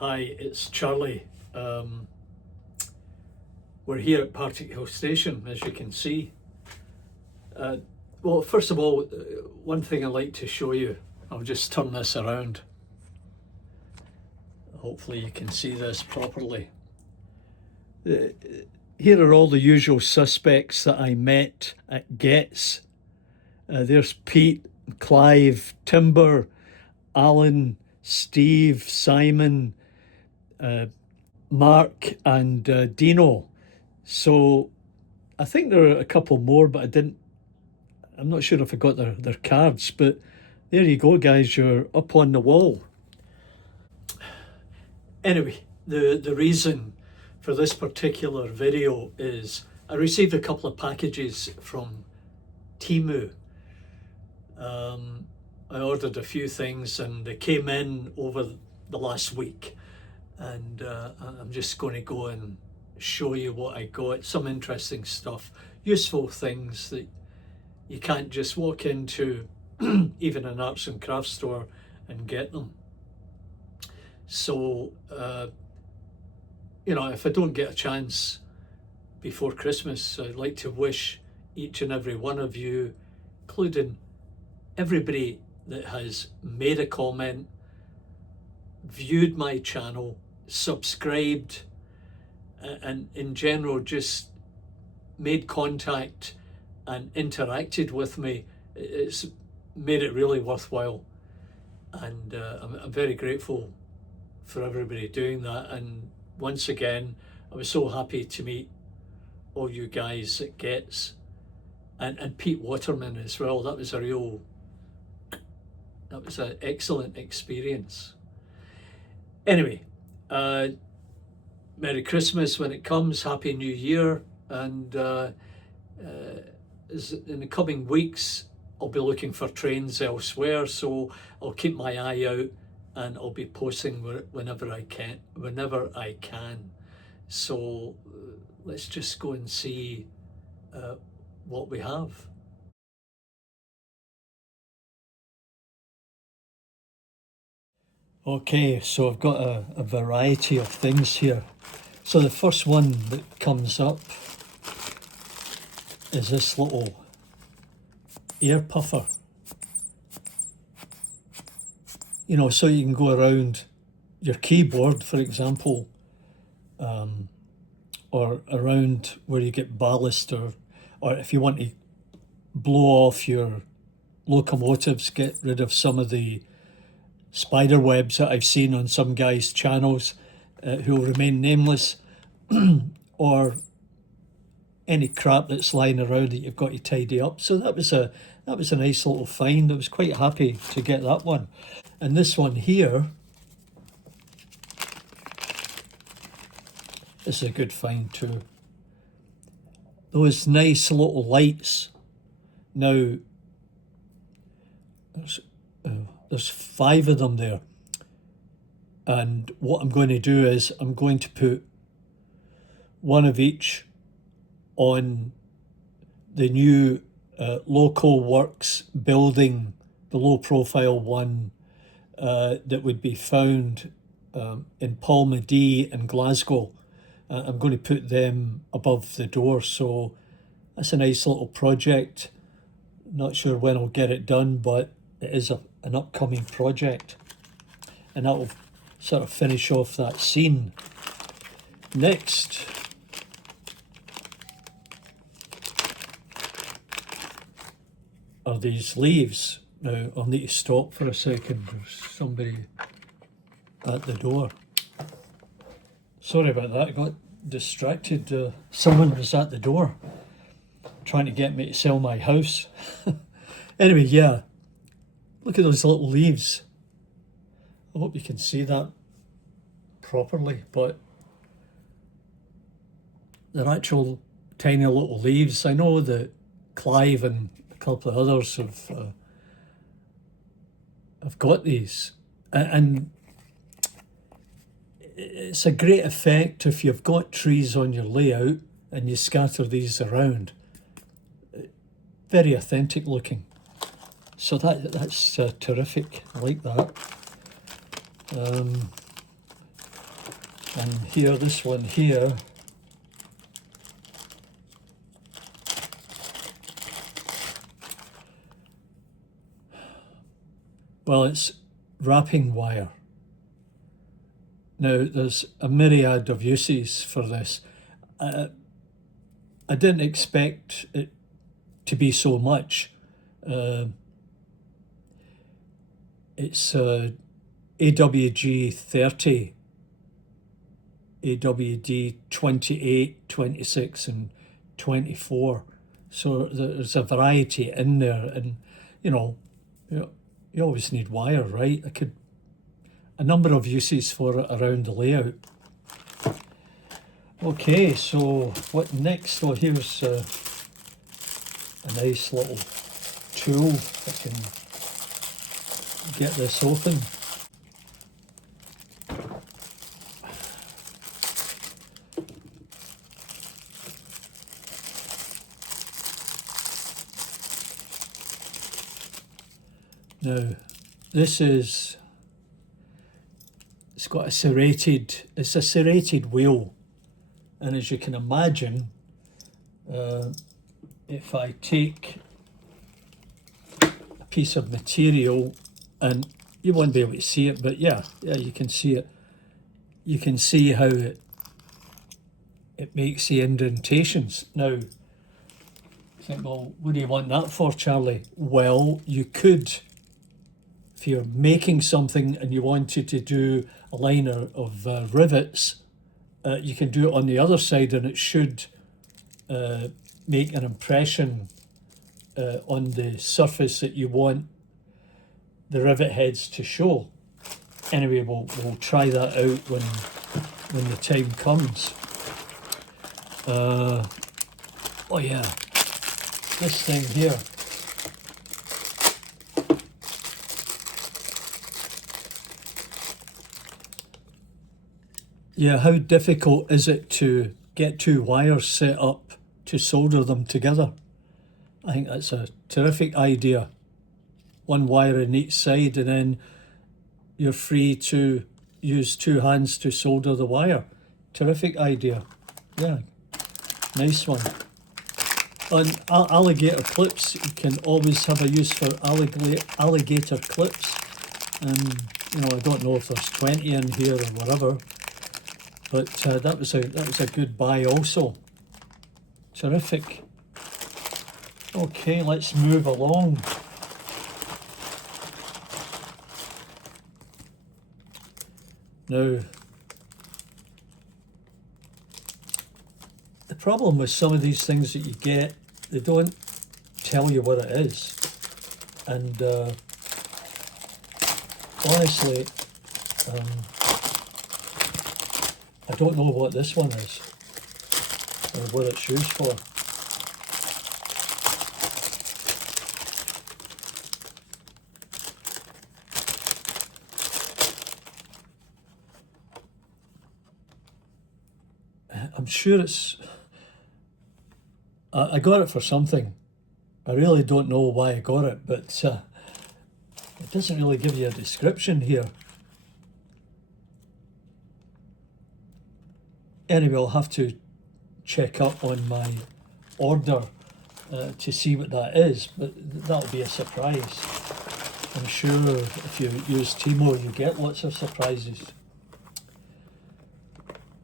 Hi, it's Charlie. We're here at Partickhill station, as you can see. Well, first of all, one thing I'd like to show you, I'll just turn this around. Hopefully you can see this properly. Here are all the usual suspects that I met at Getz. There's Pete, Clive, Timber, Alan, Steve, Simon, Mark and Dino. So I think there are a couple more, but I'm not sure if I got their cards, but there you go, guys, you're up on the wall. Anyway, the reason for this particular video is I received a couple of packages from Temu. I ordered a few things and they came in over the last week, and I'm just going to go and show you what I got. Some interesting stuff, useful things that you can't just walk into even an arts and crafts store and get them. So if I don't get a chance before Christmas, I'd like to wish each and every one of you, including everybody that has made a comment, viewed my channel, subscribed, and in general just made contact and interacted with me. It's made it really worthwhile, and I'm very grateful for everybody doing that. And once again, I was so happy to meet all you guys at Getz, and Pete Waterman as well. That was an excellent experience. Anyway, Merry Christmas when it comes, Happy New Year, and in the coming weeks I'll be looking for trains elsewhere, so I'll keep my eye out and I'll be posting whenever I can. So let's just go and see what we have. Okay, so I've got a variety of things here. So the first one that comes up is this little air puffer. So you can go around your keyboard, for example, or around where you get ballast, or if you want to blow off your locomotives, get rid of some of the spider webs that I've seen on some guys' channels who will remain nameless, or any crap that's lying around that you've got to tidy up. So that was a nice little find. I was quite happy to get that one. And this one here is a good find too. Those nice little lights. Now there's 5 of them there, and what I'm going to do is I'm going to put one of each on the new local works building, the low profile one that would be found in Palmadee and Glasgow. I'm going to put them above the door, so that's a nice little project. Not sure when I'll get it done, but it is an upcoming project, and that will sort of finish off that scene. Next, are these leaves. Now I'll need to stop for a second. There's somebody at the door. Sorry about that, I got distracted. Someone was at the door trying to get me to sell my house. Anyway, yeah, look at those little leaves. I hope you can see that properly, but they're actual tiny little leaves. I know that Clive and a couple of others have got these, and it's a great effect if you've got trees on your layout and you scatter these around. Very authentic looking. So that's terrific. I like that. And here, this one here, well, it's wrapping wire. Now, there's a myriad of uses for this. I didn't expect it to be so much. It's AWG 30, AWD 28, 26 and 24. So there's a variety in there, and you always need wire, right? A number of uses for it around the layout. Okay, so what next? Well, here's a nice little tool that can get this open. Now, this is, it's got a serrated wheel, and as you can imagine, if I take a piece of material, and you won't be able to see it, but yeah, you can see it. You can see how it makes the indentations. Now, you think, well, what do you want that for, Charlie? Well, you could, if you're making something and you wanted to do a line of rivets, you can do it on the other side, and it should make an impression on the surface that you want the rivet heads to show. Anyway, we'll try that out when the time comes. Oh yeah, this thing here. Yeah, how difficult is it to get two wires set up to solder them together? I think that's a terrific idea. One wire in each side, and then you're free to use two hands to solder the wire. Terrific idea. Yeah, nice one. On alligator clips, you can always have a use for alligator clips. And I don't know if there's 20 in here or whatever, but that was a good buy also. Terrific. Okay, let's move along. Now, the problem with some of these things that you get, they don't tell you what it is. And honestly, I don't know what this one is or what it's used for. I'm sure it's, I got it for something. I really don't know why I got it, but it doesn't really give you a description here. Anyway, I'll have to check up on my order to see what that is, but that'll be a surprise. I'm sure if you use Temu, you get lots of surprises.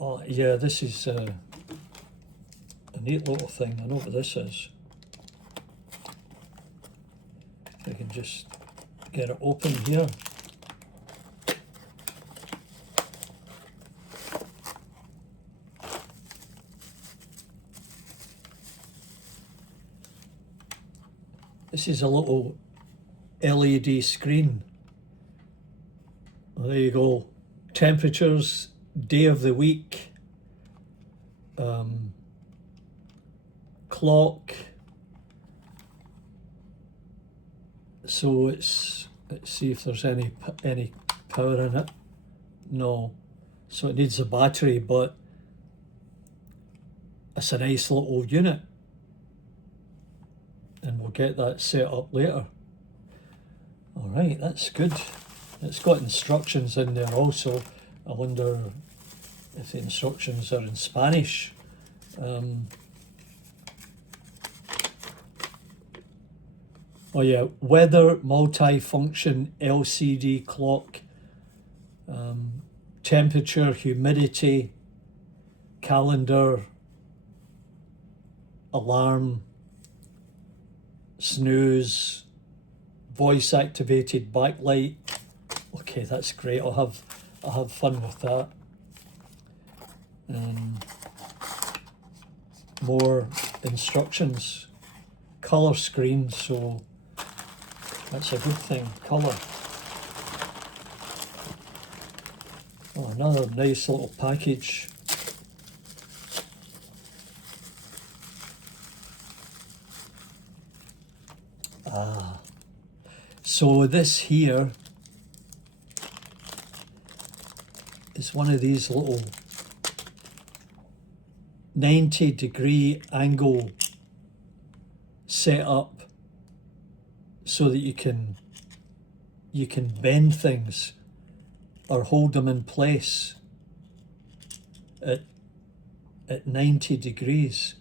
Oh yeah, this is a neat little thing. I know what this is. I can just get it open here. This is a little LED screen. Well, there you go. Temperatures, day of the week, clock. So let's see if there's any power in it. No, so it needs a battery, but it's a nice little unit, and we'll get that set up later. All right, that's good. It's got instructions in there also. I wonder if the instructions are in Spanish. Oh yeah, weather multi-function LCD clock, temperature, humidity, calendar, alarm, snooze, voice activated backlight. Okay, that's great. I'll have fun with that. More instructions, color screen, so that's a good thing. Color. Oh, another nice little package. So this here is one of these little 90-degree angle setup so that you can bend things or hold them in place at 90 degrees.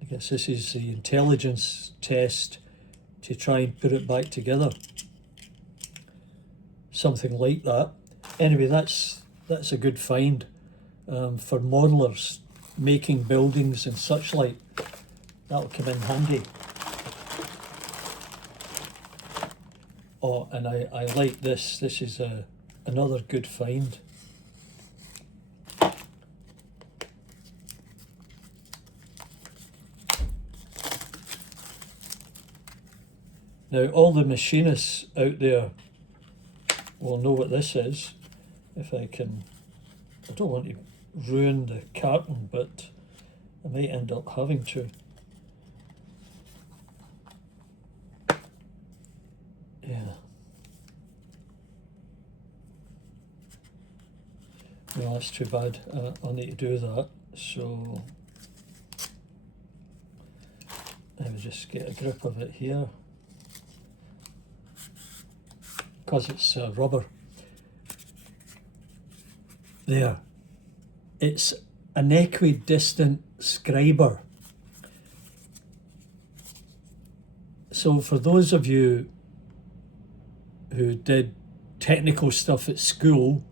I guess this is the intelligence test to try and put it back together. Something like that. Anyway, that's a good find for modelers making buildings and such like. That'll come in handy. Oh, and I like this. This is another good find. Now, all the machinists out there will know what this is. If I can, I don't want to ruin the carton, but I might end up having to. Yeah. No, that's too bad. I'll need to do that. So let me just get a grip of it here, because it's rubber. There. It's an equidistant scriber. So for those of you who did technical stuff at school,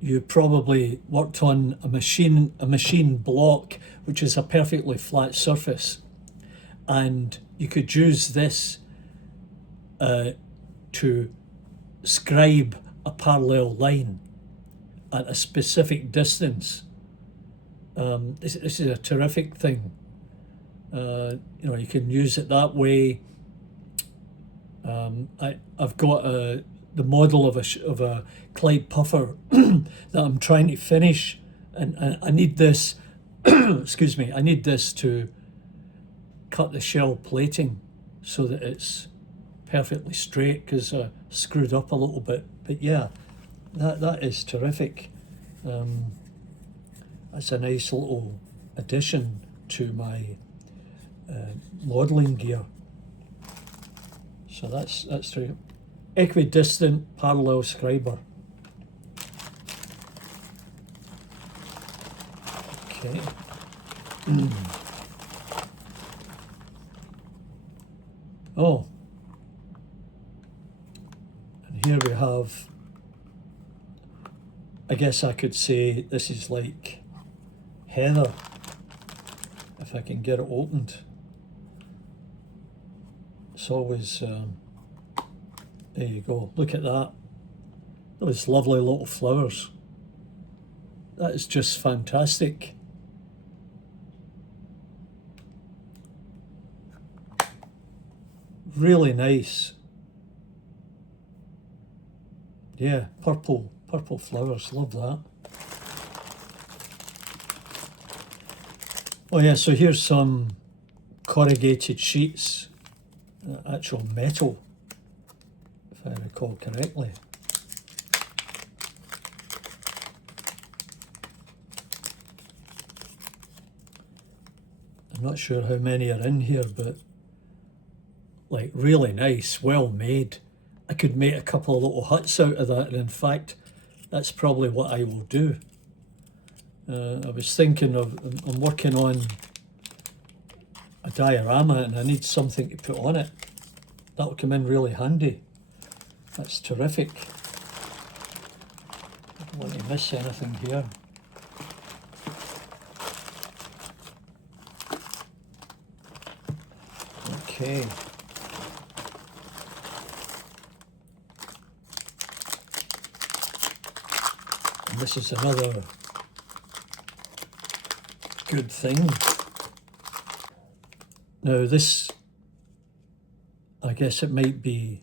you probably worked on a machine block, which is a perfectly flat surface, and you could use this to scribe a parallel line at a specific distance. This is a terrific thing. You can use it that way. I've got the model of a Clyde puffer that I'm trying to finish, and I need this. Excuse me. I need this to cut the shell plating so that it's perfectly straight, because I screwed up a little bit. But yeah, that is terrific. That's a nice little addition to my modelling gear. So that's true. Equidistant parallel scriber. Okay. Oh. And here we have, I guess I could say this is like heather, if I can get it opened. It's always, there you go, look at that. Those lovely little flowers. That is just fantastic. Really nice. Yeah, purple flowers, love that. Oh yeah, so here's some corrugated sheets, actual metal, if I recall correctly. I'm not sure how many are in here, but like really nice, well made. I could make a couple of little huts out of that, and in fact, that's probably what I will do. I was thinking of, I'm working on a diorama and I need something to put on it. That'll come in really handy. That's terrific. I don't want to miss anything here. Okay. And this is another good thing. Now this, I guess it might be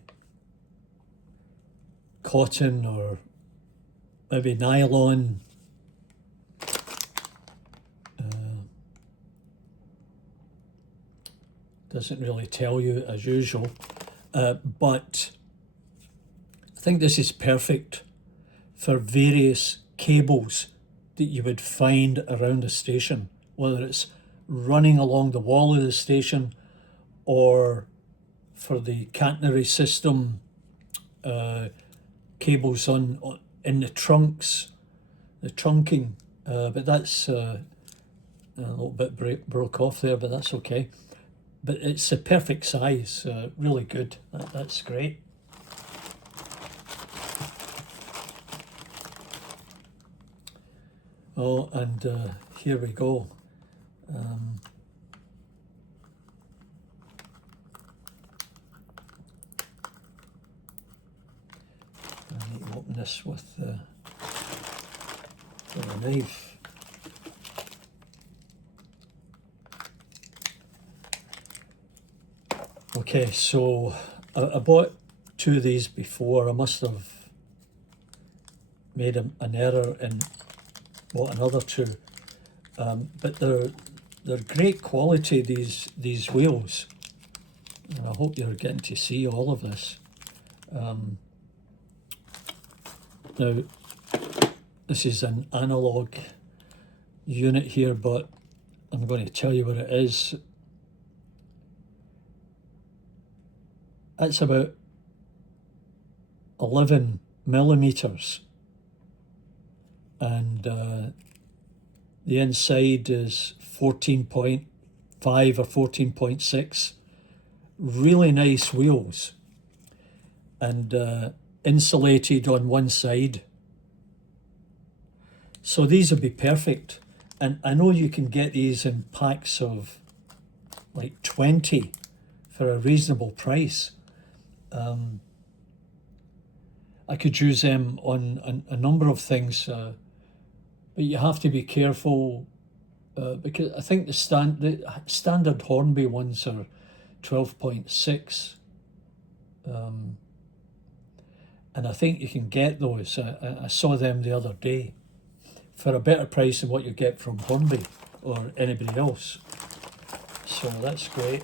cotton or maybe nylon. Doesn't really tell you as usual, but I think this is perfect for various cables that you would find around a station, whether it's running along the wall of the station or for the catenary system, cables in the trunks, the trunking, but that's a little bit broke off there, but that's okay. But it's a perfect size, really good. That's great. Oh, and here we go. I need to open this with a knife. Okay, so I bought two of these before. I must have made an error and bought another two, but they're great quality, these wheels, and I hope you're getting to see all of this. Now this is an analog unit here, but I'm going to tell you what it is. It's about 11 millimeters, and the inside is 14.5 or 14.6. Really nice wheels, and insulated on one side. So these would be perfect, and I know you can get these in packs of like 20 for a reasonable price. I could use them on a number of things, but you have to be careful because I think the standard Hornby ones are 12.6, and I think you can get those. I saw them the other day for a better price than what you get from Hornby or anybody else. So that's great.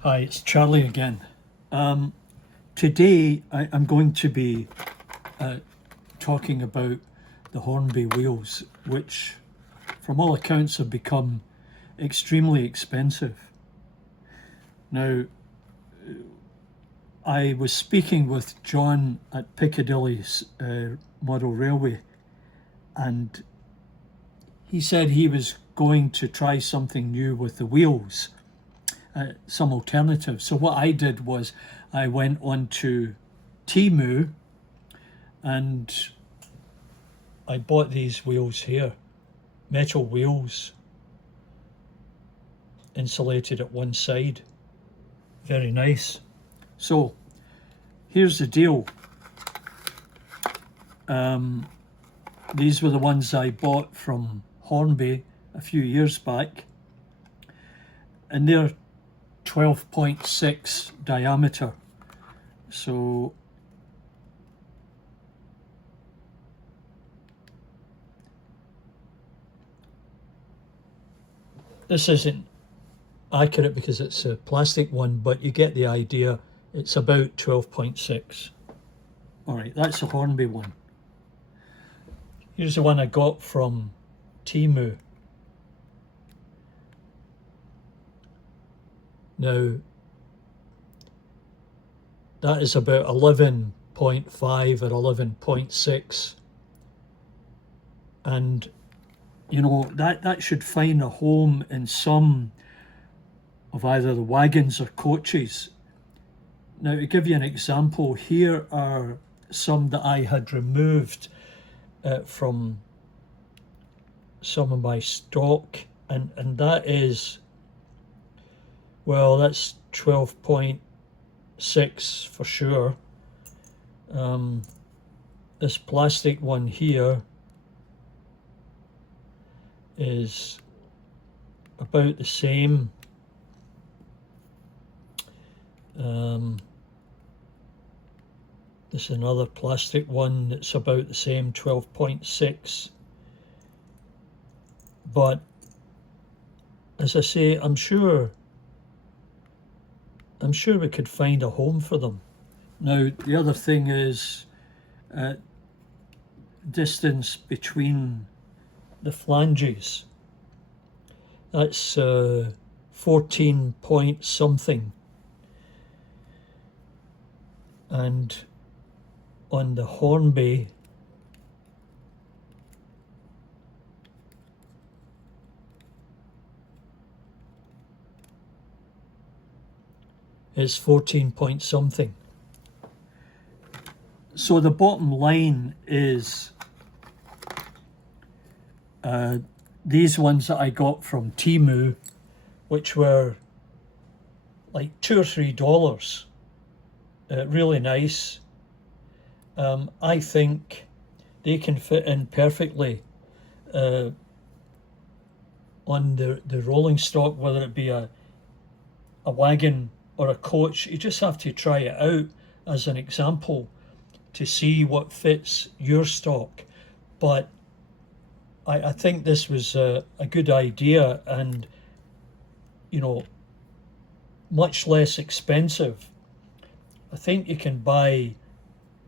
Hi, it's Charlie again. Today I'm going to be talking about the Hornby wheels, which from all accounts have become extremely expensive. Now, I was speaking with John at Piccadilly's Model Railway, and he said he was going to try something new with the wheels. Some alternatives. So what I did was I went on to Temu and I bought these wheels here, metal wheels, insulated at one side. Very nice. So here's the deal. These were the ones I bought from Hornby a few years back, and they're 12.6 diameter. So this isn't accurate because it's a plastic one, but you get the idea. It's about 12.6. All right, that's the Hornby one. Here's the one I got from Temu. Now, that is about 11.5 or 11.6. And, you know, that should find a home in some of either the wagons or coaches. Now, to give you an example, here are some that I had removed from some of my stock, and that is, well, that's 12.6 for sure. This plastic one here is about the same. This is another plastic one that's about the same, 12.6. But as I say, I'm sure we could find a home for them. Now, the other thing is distance between the flanges. That's 14 point something. And on the Hornby, is 14 point something. So the bottom line is these ones that I got from Temu, which were like $2 or $3, really nice. I think they can fit in perfectly on the rolling stock, whether it be a wagon or a coach. You just have to try it out as an example to see what fits your stock. But I think this was a good idea, and, you know, much less expensive. I think you can buy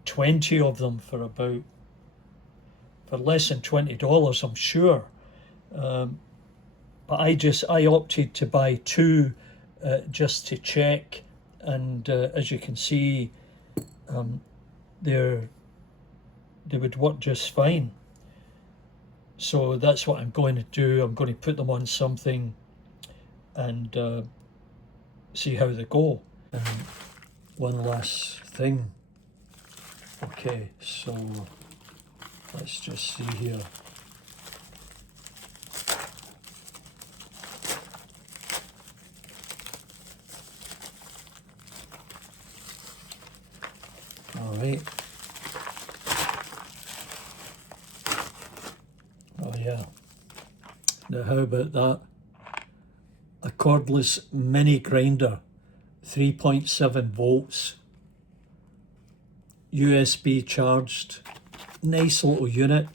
20 of them for less than $20, I'm sure. But I opted to buy 2 just to check, and as you can see, they would work just fine. So that's what I'm going to do. I'm going to put them on something and see how they go. One last thing. Okay, so let's just see here. All right. Oh yeah. Now how about that? A cordless mini grinder, 3.7 volts, USB charged, nice little unit,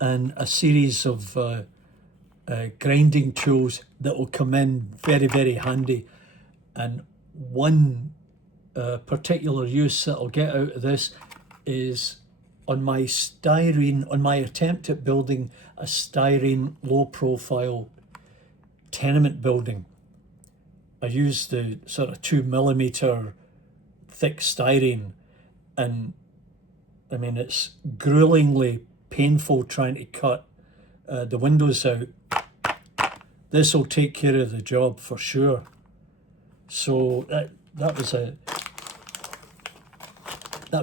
and a series of grinding tools that will come in very, very handy. And one particular use that I'll get out of this is on my attempt at building a styrene low profile tenement building. I used the sort of 2mm thick styrene, and I mean, it's gruelingly painful trying to cut the windows out. This will take care of the job for sure. So that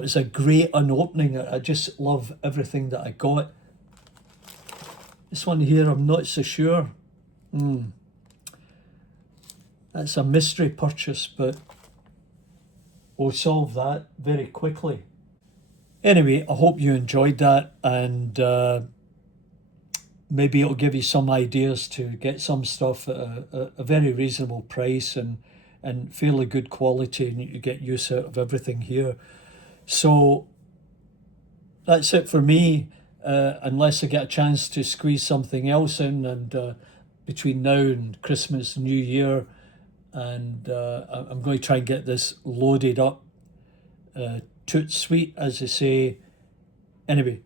was a great unopening. I just love everything that I got. This one here, I'm not so sure. That's a mystery purchase, but we'll solve that very quickly. Anyway, I hope you enjoyed that, and maybe it'll give you some ideas to get some stuff at a very reasonable price and fairly good quality, and you get use out of everything here. So that's it for me, unless I get a chance to squeeze something else in, and between now and Christmas, New Year, and I'm going to try and get this loaded up, toot sweet, as they say. Anyway,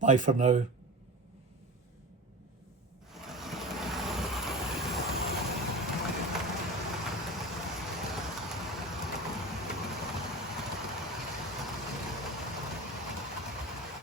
bye for now.